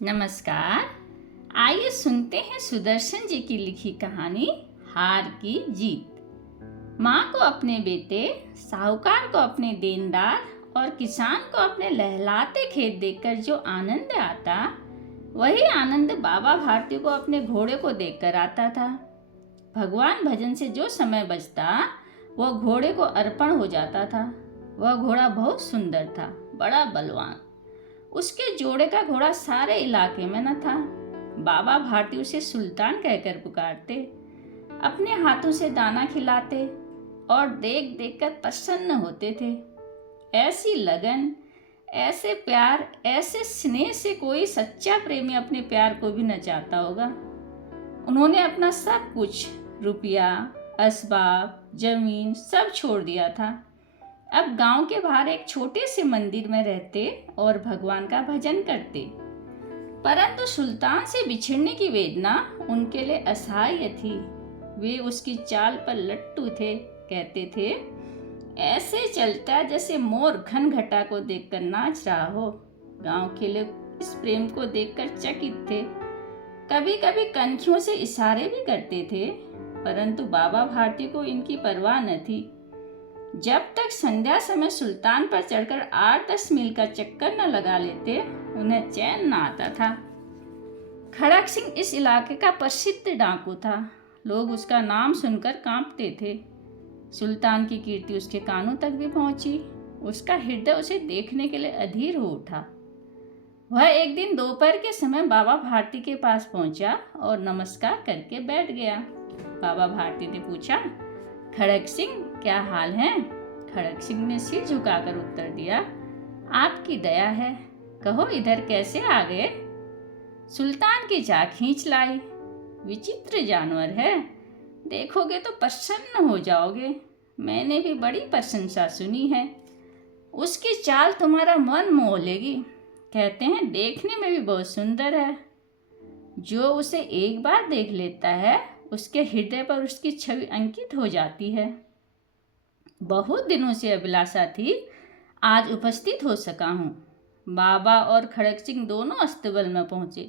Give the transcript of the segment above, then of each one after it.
नमस्कार। आइए सुनते हैं सुदर्शन जी की लिखी कहानी हार की जीत। माँ को अपने बेटे, साहूकार को अपने देनदार और किसान को अपने लहलाते खेत देखकर जो आनंद आता, वही आनंद बाबा भारती को अपने घोड़े को देखकर आता था। भगवान भजन से जो समय बचता वह घोड़े को अर्पण हो जाता था। वह घोड़ा बहुत सुंदर था, बड़ा बलवान। उसके जोड़े का घोड़ा सारे इलाके में न था। बाबा भारती उसे सुल्तान कहकर पुकारते, अपने हाथों से दाना खिलाते और देख देख कर प्रसन्न होते थे। ऐसी लगन, ऐसे प्यार, ऐसे स्नेह से कोई सच्चा प्रेमी अपने प्यार को भी न चाहता होगा। उन्होंने अपना सब कुछ, रुपया, असबाब, जमीन सब छोड़ दिया था। अब गांव के बाहर एक छोटे से मंदिर में रहते और भगवान का भजन करते। परंतु सुल्तान से बिछड़ने की वेदना उनके लिए असह्य थी। वे उसकी चाल पर लट्टू थे। कहते थे, ऐसे चलता जैसे मोर घन घटा को देखकर नाच रहा हो। गांव के लोग इस प्रेम को देखकर चकित थे। कभी कभी कनखियों से इशारे भी करते थे, परंतु बाबा भारती को इनकी परवाह न थी। जब तक संध्या समय सुल्तान पर चढ़कर 8-10 मील का चक्कर न लगा लेते, उन्हें चैन न आता था। खड़क सिंह इस इलाके का प्रसिद्ध डाकू था। लोग उसका नाम सुनकर कांपते थे। सुल्तान की कीर्ति उसके कानों तक भी पहुंची। उसका हृदय उसे देखने के लिए अधीर हो उठा। वह एक दिन दोपहर के समय बाबा भारती के पास पहुंचा और नमस्कार करके बैठ गया। बाबा भारती ने पूछा, खड़क सिंह, क्या हाल है? खड़क सिंह ने सिर झुकाकर उत्तर दिया, आपकी दया है। कहो, इधर कैसे आ गए? सुल्तान की चाह खींच लाई। विचित्र जानवर है, देखोगे तो प्रसन्न हो जाओगे। मैंने भी बड़ी प्रशंसा सुनी है। उसकी चाल तुम्हारा मन मोह लेगी। कहते हैं देखने में भी बहुत सुंदर है। जो उसे एक बार देख लेता है, उसके हृदय पर उसकी छवि अंकित हो जाती है। बहुत दिनों से अभिलाषा थी, आज उपस्थित हो सका हूँ। बाबा और खड़क सिंह दोनों अस्तबल में पहुंचे।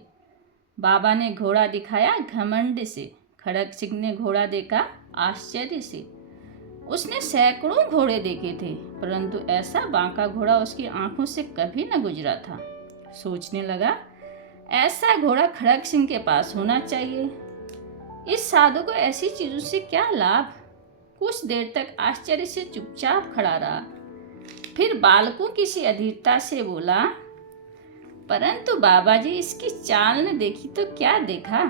बाबा ने घोड़ा दिखाया घमंड से, खड़क सिंह ने घोड़ा देखा आश्चर्य से। उसने सैकड़ों घोड़े देखे थे, परंतु ऐसा बांका घोड़ा उसकी आंखों से कभी न गुजरा था। सोचने लगा, ऐसा घोड़ा खड़क सिंह के पास होना चाहिए। इस साधु को ऐसी चीजों से क्या लाभ? कुछ देर तक आश्चर्य से चुपचाप खड़ा रहा। फिर बालकों की सी अधीरता से बोला, परंतु बाबा जी, इसकी चाल ने देखी तो क्या देखा?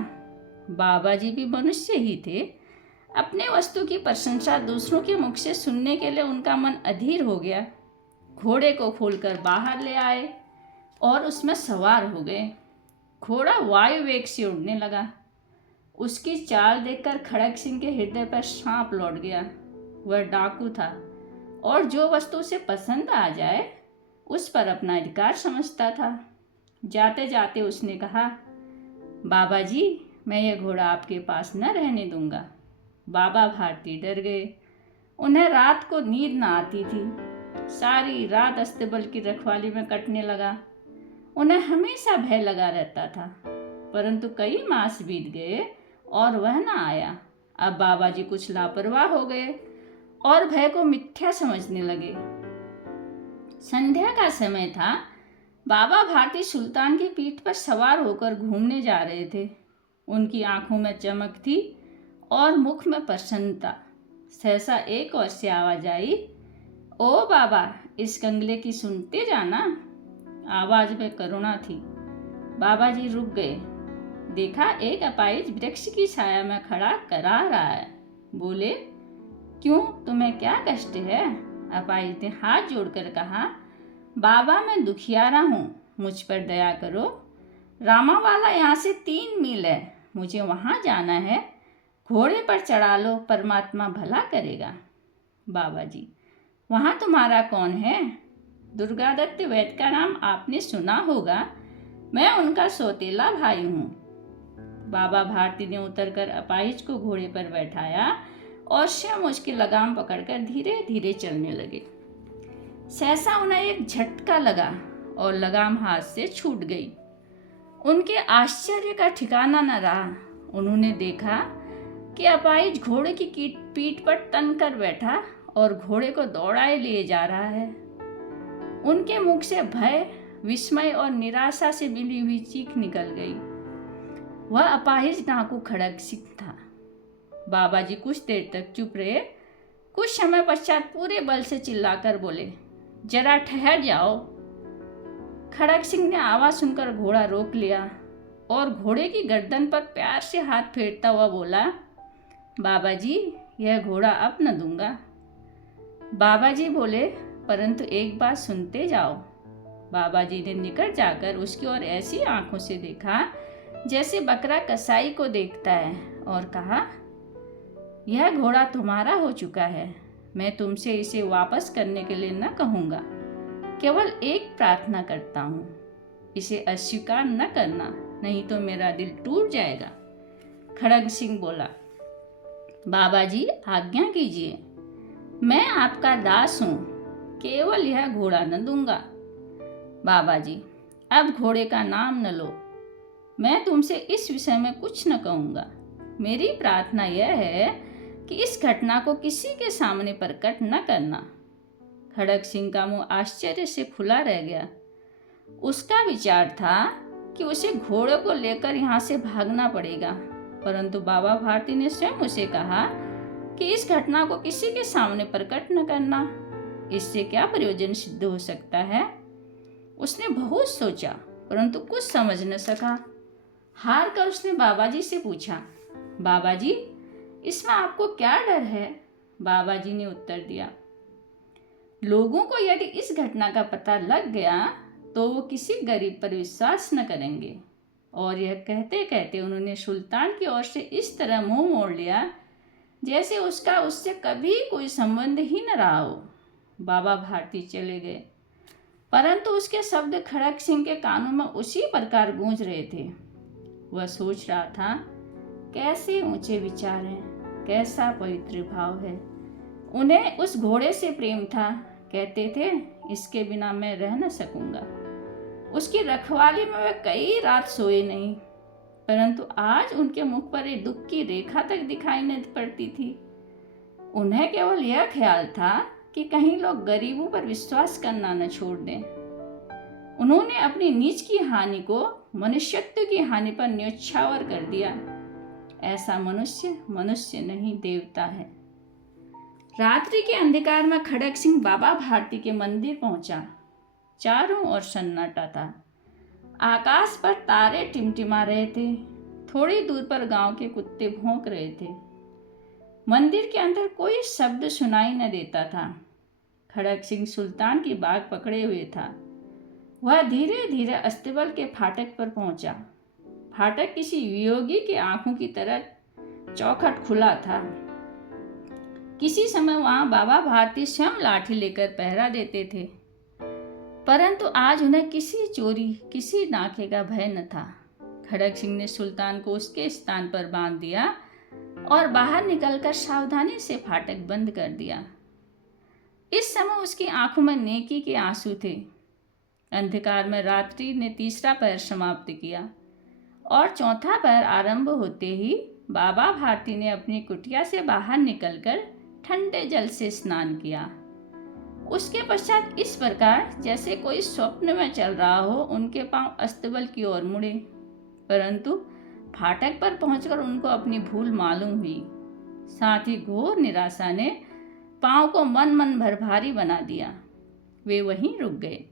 बाबा जी भी मनुष्य ही थे। अपने वस्तु की प्रशंसा दूसरों के मुख से सुनने के लिए उनका मन अधीर हो गया। घोड़े को खोलकर बाहर ले आए और उसमें सवार हो गए। घोड़ा वायु वेग से उड़ने लगा। उसकी चाल देखकर खड़क सिंह के हृदय पर सांप लौट गया। वह डाकू था और जो वस्तु उसे पसंद आ जाए उस पर अपना अधिकार समझता था। जाते जाते उसने कहा, बाबा जी, मैं यह घोड़ा आपके पास न रहने दूंगा। बाबा भारती डर गए। उन्हें रात को नींद न आती थी। सारी रात अस्तबल की रखवाली में कटने लगा। उन्हें हमेशा भय लगा रहता था। परंतु कई मास बीत गए और वह न आया। अब बाबा जी कुछ लापरवाह हो गए और भय को मिथ्या समझने लगे। संध्या का समय था। बाबा भारती सुल्तान की पीठ पर सवार होकर घूमने जा रहे थे। उनकी आंखों में चमक थी और मुख में प्रसन्नता। सहसा एक और से आवाज आई, ओ बाबा, इस कंगले की सुनते जाना। आवाज में करुणा थी। बाबा जी रुक गए। देखा, एक अपाहिज वृक्ष की छाया में खड़ा करा रहा है। बोले, क्यों, तुम्हें क्या कष्ट है? अपाहिज ने हाथ जोड़कर कहा, बाबा, मैं दुखियारा हूँ, मुझ पर दया करो। रामावाला यहाँ से 3 मील है, मुझे वहाँ जाना है। घोड़े पर चढ़ा लो, परमात्मा भला करेगा। बाबा जी, वहाँ तुम्हारा कौन है? दुर्गादत्त वैद्य का नाम आपने सुना होगा। मैं उनका सौतेला भाई हूँ। बाबा भारती ने उतरकर अपाहिज को घोड़े पर बैठाया और स्वयं उसकी लगाम पकड़कर धीरे धीरे चलने लगे। सहसा उन्हें एक झटका लगा और लगाम हाथ से छूट गई। उनके आश्चर्य का ठिकाना न रहा। उन्होंने देखा कि अपाहिज घोड़े की पीठ पर तन कर बैठा और घोड़े को दौड़ाए लिए जा रहा है। उनके मुख से भय, विस्मय और निराशा से मिली हुई चीख निकल गई। वह अपाहिज डाकू खड़ग सिंह था। बाबा जी कुछ देर तक चुप रहे। कुछ समय पश्चात पूरे बल से चिल्लाकर बोले, जरा ठहर जाओ। खड़ग सिंह ने आवाज सुनकर घोड़ा रोक लिया और घोड़े की गर्दन पर प्यार से हाथ फेरता हुआ बोला, बाबा जी, यह घोड़ा अब न दूंगा। बाबा जी बोले, परंतु एक बात सुनते जाओ। बाबा जी ने निकट जाकर उसकी ओर ऐसी आंखों से देखा जैसे बकरा कसाई को देखता है और कहा, यह घोड़ा तुम्हारा हो चुका है। मैं तुमसे इसे वापस करने के लिए न कहूँगा। केवल एक प्रार्थना करता हूँ, इसे अस्वीकार न करना, नहीं तो मेरा दिल टूट जाएगा। खड़ग सिंह बोला, बाबा जी आज्ञा कीजिए, मैं आपका दास हूँ, केवल यह घोड़ा न दूंगा। बाबा जी, अब घोड़े का नाम न लो। मैं तुमसे इस विषय में कुछ न कहूँगा। मेरी प्रार्थना यह है कि इस घटना को किसी के सामने प्रकट न करना। खड़ग सिंह का मुंह आश्चर्य से फुला रह गया। उसका विचार था कि उसे घोड़े को लेकर यहाँ से भागना पड़ेगा, परंतु बाबा भारती ने स्वयं उसे कहा कि इस घटना को किसी के सामने प्रकट न करना। इससे क्या प्रयोजन सिद्ध हो सकता है? उसने बहुत सोचा, परंतु कुछ समझ न सका। हार कर उसने बाबा जी से पूछा, बाबा जी, इसमें आपको क्या डर है? बाबा जी ने उत्तर दिया, लोगों को यदि इस घटना का पता लग गया तो वो किसी गरीब पर विश्वास न करेंगे। और यह कहते कहते उन्होंने सुल्तान की ओर से इस तरह मुंह मोड़ लिया जैसे उसका उससे कभी कोई संबंध ही न रहा हो। बाबा भारती चले गए, परंतु उसके शब्द खड़ग सिंह के कानों में उसी प्रकार गूंज रहे थे। वह सोच रहा था, कैसे ऊंचे विचार हैं, कैसा पवित्र भाव है। उन्हें उस घोड़े से प्रेम था। कहते थे, इसके बिना मैं रह न सकूंगा। उसकी रखवाली में वे कई रात सोए नहीं, परंतु आज उनके मुख पर एक दुख की रेखा तक दिखाई नहीं पड़ती थी। उन्हें केवल यह ख्याल था कि कहीं लोग गरीबों पर विश्वास करना न छोड़ दें। उन्होंने अपनी नीच की हानि को मनुष्यत्व की हानि पर न्योछावर कर दिया। ऐसा मनुष्य मनुष्य नहीं, देवता है। रात्रि के अंधकार में खड़ग सिंह बाबा भारती के मंदिर पहुंचा। चारों ओर सन्नाटा था। आकाश पर तारे टिमटिमा रहे थे। थोड़ी दूर पर गांव के कुत्ते भौंक रहे थे। मंदिर के अंदर कोई शब्द सुनाई न देता था। खड़ग सिंह सुल्तान की बाग पकड़े हुए था। वह धीरे धीरे अस्तबल के फाटक पर पहुंचा। फाटक किसी वियोगी की आंखों की तरह चौखट खुला था। किसी समय वहां बाबा भारती स्वयं लाठी लेकर पहरा देते थे, परंतु आज उन्हें किसी चोरी, किसी डाके का भय न था। खड़ग सिंह ने सुल्तान को उसके स्थान पर बांध दिया और बाहर निकलकर सावधानी से फाटक बंद कर दिया। इस समय उसकी आंखों में नेकी के आंसू थे। अंधकार में रात्रि ने तीसरा पहर समाप्त किया और चौथा पहर आरंभ होते ही बाबा भारती ने अपनी कुटिया से बाहर निकलकर ठंडे जल से स्नान किया। उसके पश्चात इस प्रकार जैसे कोई स्वप्न में चल रहा हो उनके पांव अस्तबल की ओर मुड़े, परंतु फाटक पर पहुंचकर उनको अपनी भूल मालूम हुई। साथ ही घोर निराशा ने पांव को मन मन भर भारी बना दिया। वे वहीं रुक गए।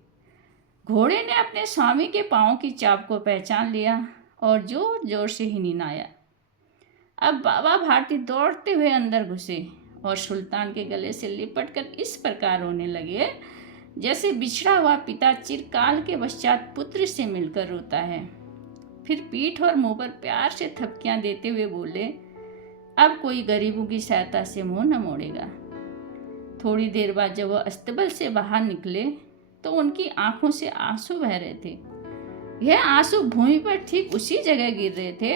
घोड़े ने अपने स्वामी के पांव की चाप को पहचान लिया और जोर जोर से हिनहिनाया। अब बाबा भारती दौड़ते हुए अंदर घुसे और सुल्तान के गले से लिपटकर इस प्रकार रोने लगे जैसे बिछड़ा हुआ पिता चिरकाल के पश्चात पुत्र से मिलकर रोता है। फिर पीठ और मुंह पर प्यार से थपकियां देते हुए बोले, अब कोई गरीबों की सहायता से मुंह न मोड़ेगा। थोड़ी देर बाद जब वह अस्तबल से बाहर निकले तो उनकी आंखों से आंसू बह रहे थे। यह आंसू भूमि पर ठीक उसी जगह गिर रहे थे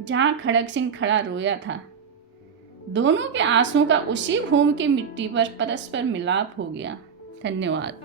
जहां खड़ग सिंह खड़ा रोया था। दोनों के आंसुओं का उसी भूमि की मिट्टी पर परस्पर मिलाप हो गया। धन्यवाद।